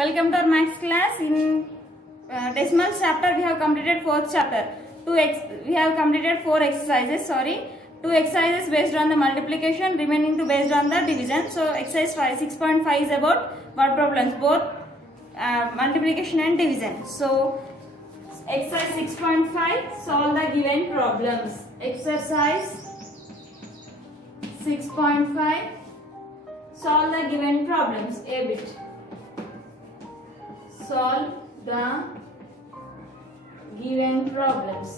Welcome to our maths class. In decimals chapter we have completed fourth chapter. We have completed four exercises. Two exercises based on the multiplication, remaining two based on the division. So exercise 6.5 is about word problems, both multiplication and division. So exercise 6.5, solve the given problems. Exercise 6.5, solve the given problems. A bit. Solve the given problems.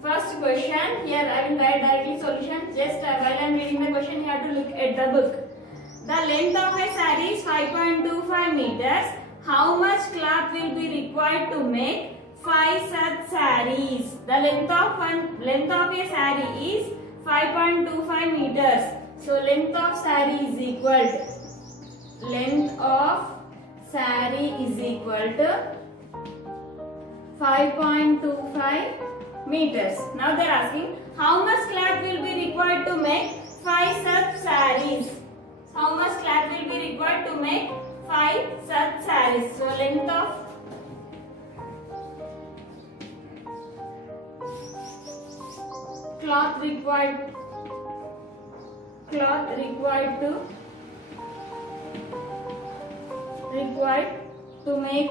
First question, here I will write directly solution. Just while I am reading the question, you have to look at the book. The length of a saree is 5.25 meters. How much cloth will be required to make 5 such sarees? The length of a saree is 5.25 meters. So length of saree is equal to 5.25 meters. Now they are asking how much cloth will be required to make 5 such sarees. How much cloth will be required to make 5 such sarees? So length of cloth required to make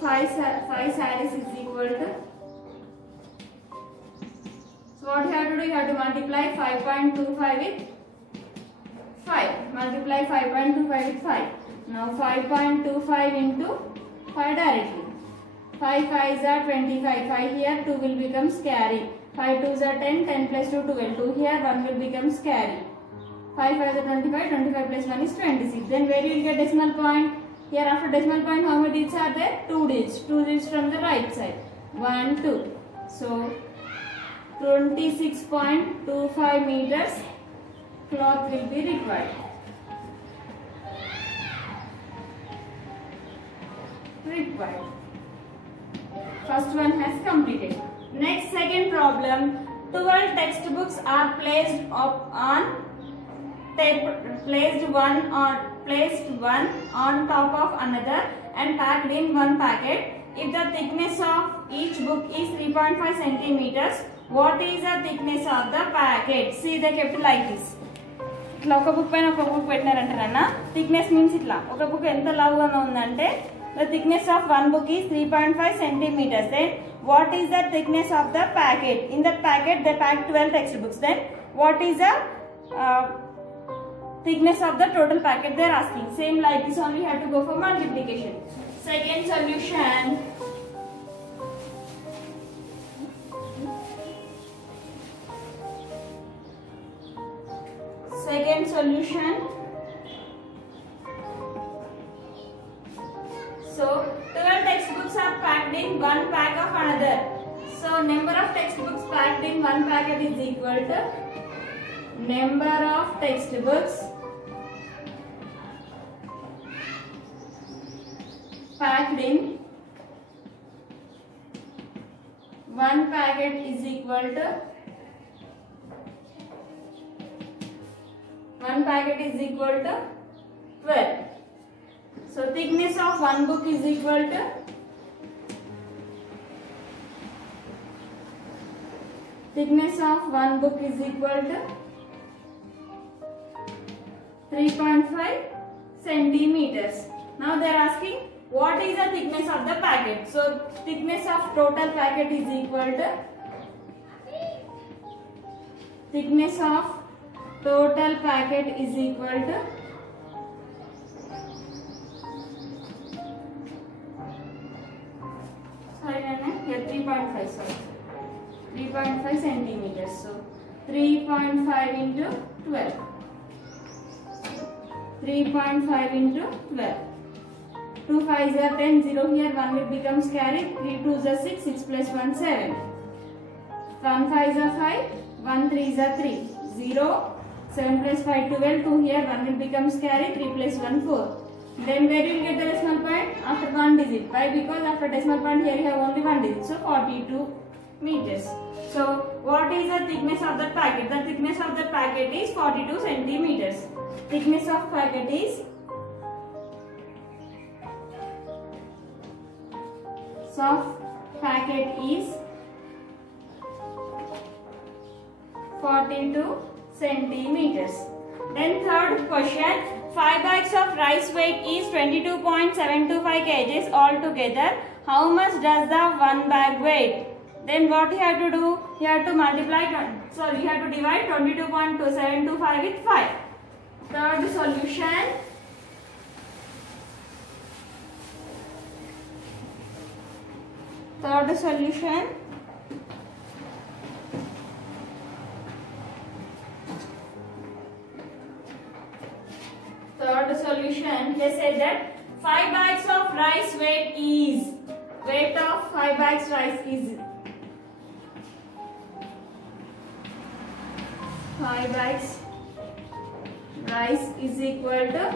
5 sarees is equal to, so what you have to do, you have to multiply 5.25 with 5. Multiply 5.25 with 5. Now 5.25 into 5 directly. 5 5s are 25. 5 here, 2 will become carry. 5 2s are 10. 10 plus 2 12. 2 here, 1 will become carry. 5 5s are 25. 25 plus 1 is 26. Then where you will get decimal point? Here after decimal point, how many digits are there? 2 digits. 2 digits from the right side. 1 2. So 26.25 meters cloth will be required. First one has completed. Next, second problem. 12 textbooks are placed one on top of another and packed in one packet. If the thickness of each book is 3.5 centimeters, what is the thickness of the packet? See, they kept like this. ఇట్లా ఒక book పైన ఒక book పెట్టినారంటారన్న. Thickness means ఇట్లా ఒక book ఎంత లావుగా ఉందంటే the thickness of one book is 3.5 centimeters. Then what is the thickness of the packet? In the packet they packed 12 textbooks. Then what is the thickness of the total packet they are asking? Same like this only, have to go for multiplication. Second solution. So 12 textbooks are packed in one pack of another. So number of textbooks packed in one packet is equal to number of textbooks packed in one packet is equal to 12. So thickness of one book is equal to 3.5 centimeters. Now they are asking what is the thickness of the packet. So thickness of total packet is equal to here 3.5 centimeters. So 3.5 into 12. 3.5 into 12. 2 5s are 10. 0 here, 1 will become carry. 3 2s are 6. 6 plus 1 7. 1 5s are 5. 1 3s are 3. 0. 7 plus 5 12. 2 here, 1 will become carry. 3 plus 1 4. Then where you will get the decimal point? After one digit. Why? Because after decimal point here you have only one digit. So 42 meters. So what is the thickness of the packet? The thickness of the packet is 42 centimeters. Thickness of packet is 42 centimeters. Then third question, 5 bags of rice weight is 22.725 kgs altogether. How much does the one bag weigh? Then what you have to do? You have to multiply, you have to divide 22.725 with 5. Third solution. Third solution. They said that 5 bags of rice weight of 5 bags rice is 5 bags rice is equal to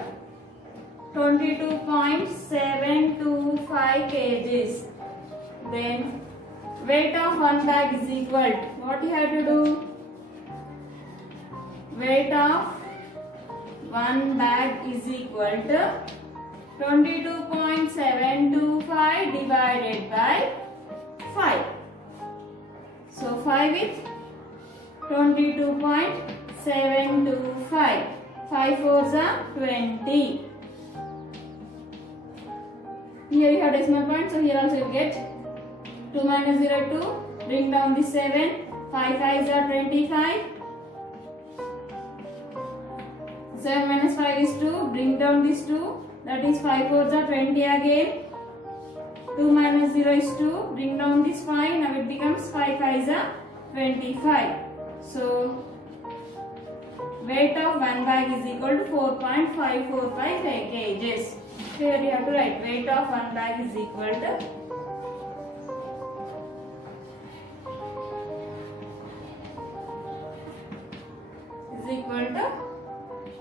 22.725 kgs. Then weight of one bag is equal to, what you have to do? Weight of one bag is equal to 22.725 divided by 5. So 5 with 22.725. 5 fours are 20. Here you have decimal point, so here also you get 2 minus 0 2. Bring down the 7. 5 5s are 25. 7 minus 5 is 2. Bring down this 2. That is 5 fours are 20 again. 2 minus 0 is 2. Bring down this 5. Now it becomes 5 5s are 25. So weight of one bag is equal to 4.545 kgs. Here you have to write weight of one bag is equal to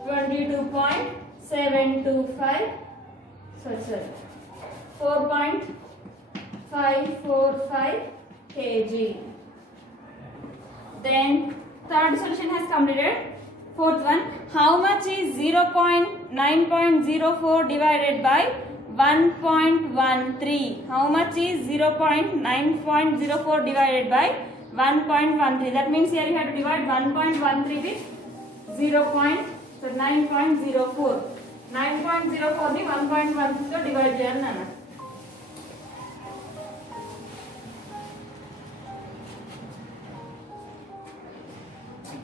22.725, 4.545 kg. Then third solution has completed. Fourth one, how much is 0.9.04 divided by 1.13? How much is 0.9.04 divided by 1.13? That means here you have to divide 1.13 with 9.04. 9.04 ni 1.13 to divide cheyalana.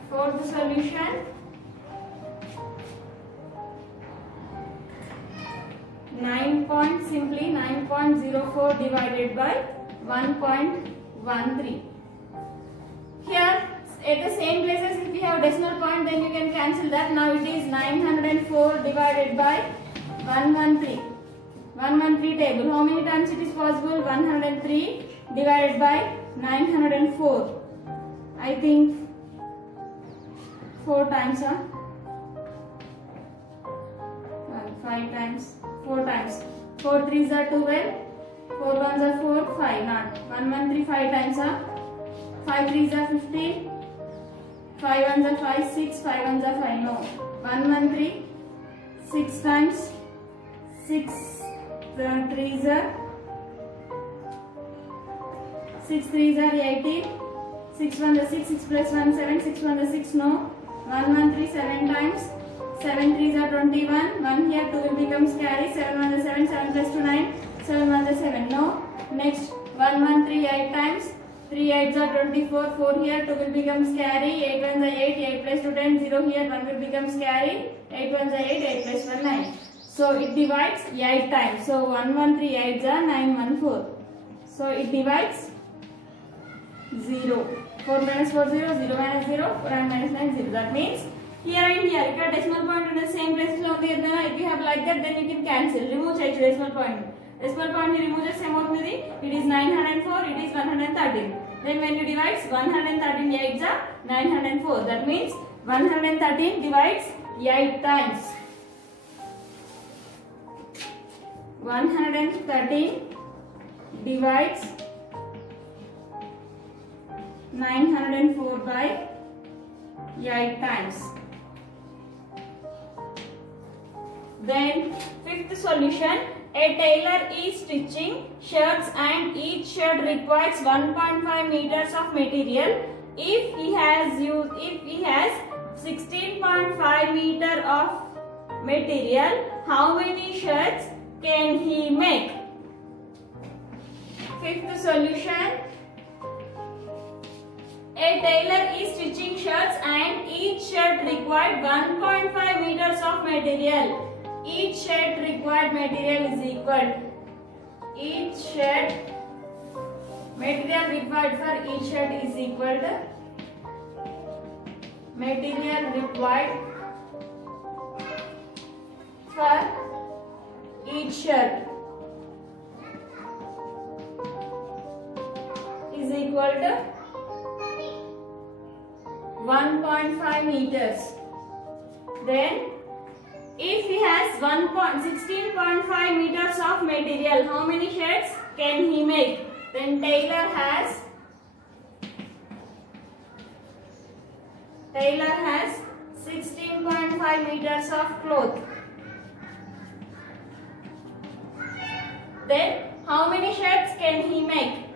Fourth solution, 9.04 divided by 1.13. Here at the same places, if we have decimal point, then you can cancel that. Now it is 904 divided by 113. 113 table. How many times it is possible? 103 divided by 904. I think 4 times, 5 times, 4 times. 4 3s are 12, 4 1s are 4, 5, not 113 5 times, 5 3s are 15, 5 1s are 5, 6, 5 1s are 5, no, 113 6 times, 6 3s are 6 3s are 18, 6 1s are 6, 6 plus 1 7, 6 1s are 6, no. 113 7 times, 7 3s are 21, 1 here 2 will becomes carry, 7 1s are 7, 7 plus 2 9, 7 1s are 7, no. Next 113 8 times, 3 8s are 24, 4 here 2 will becomes carry, 8 1s are 8, 8 plus 2 10, 0 here 1 will becomes carry, 8 1s are 8, 8 plus 1 9. So it divides 8 times, so 113 8s are 914. So it divides 0. 4 minus 4 0, 0 minus 0, 4 and minus 9 0. That means here and here, if your decimal point in the same place, if you have like that, then you can cancel. Remove decimal point. Decimal point you remove the same amount. It is 904, it is 113. Then when you divide 113 8s are 904. That means 113 divides 8 times. 113 divides 904 by 8 times. Then fifth solution, a tailor is stitching shirts and each shirt requires 1.5 meters of material. If he has 16.5 meter of material, how many shirts can he make? Fifth solution, a tailor is stitching shirts and each shirt required 1.5 meters of material. Each shirt required material is equal. Each shirt material required for each shirt is equal to material required for each shirt is equal to 1.5 meters. Then if he has 16.5 meters of material, how many shirts can he make? Then tailor has 16.5 meters of cloth. Then how many shirts can he make?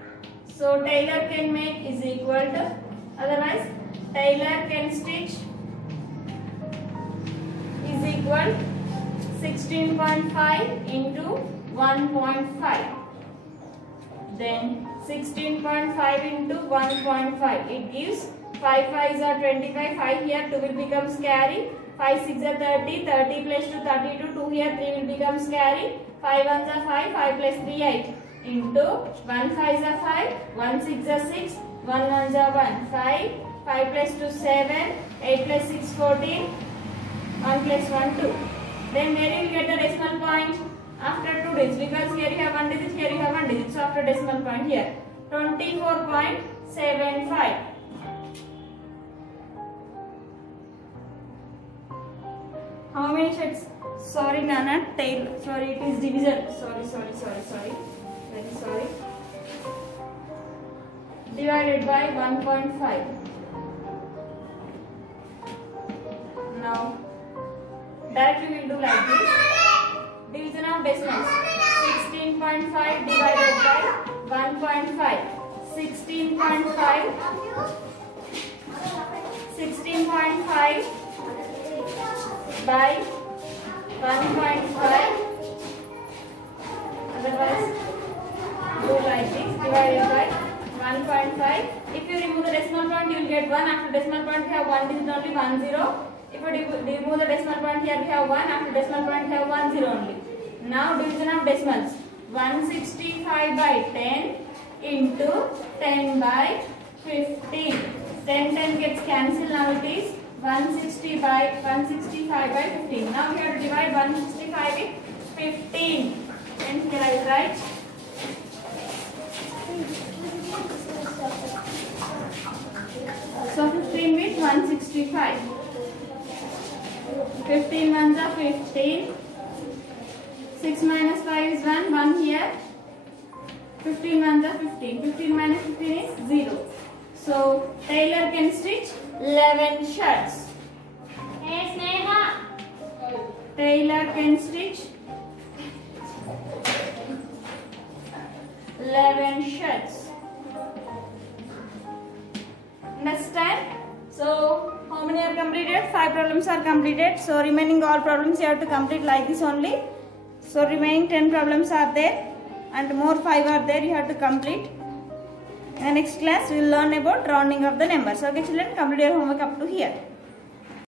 So tailor can make is equal to, otherwise tailor can stitch is equal 16.5 into 1.5. Then 16.5 into 1.5. It gives 5 5s are 25. 5 here 2 will become carry. 5 6 are 30. 30 plus 2 32. 2 here 3 will become carry. 5 1s are 5. 5 plus 3 8. Into 1 5s are 5. 1 6 are 6. 1 1s are 1. 5. 5 plus 2 7. 8 plus 6 14. 1 plus 1 2. Then where you will get the decimal point? After 2 digits, because here you have 1 digit, here you have 1 digit. So after decimal point here, 24.75. How many shirts? Sorry Nana, tail. Sorry, it is division. Sorry. Very sorry. Divided by 1.5. Now directly we will do like this. Division of decimals. 16.5 divided by 1.5. 16.5 by 1.5. Otherwise do like this, divided by 1.5. If you remove the decimal point, you will get 1. After decimal point we have 1 digit only, 1 0. If you remove the decimal point, here we have 1. After decimal point we have 1 0 only. Now division of decimals. 165 by 10 into 10 by 15. 10 gets cancelled. Now it is 165 by 15. Now we have to divide 165 with 15. And here I will write. So 15 with 165. 15 ones are 15. 6 minus 5 is 1. 1 here. 15 ones are 15. 15 minus 15 is 0. So tailor can stitch 11 shirts. Hey Sneha. Tailor can stitch 11 shirts. Understand? So how many are completed? 5 problems are completed. So remaining all problems you have to complete like this only. So remaining 10 problems are there and more 5 are there you have to complete. In the next class we will learn about rounding of the numbers. Okay children, complete your homework up to here.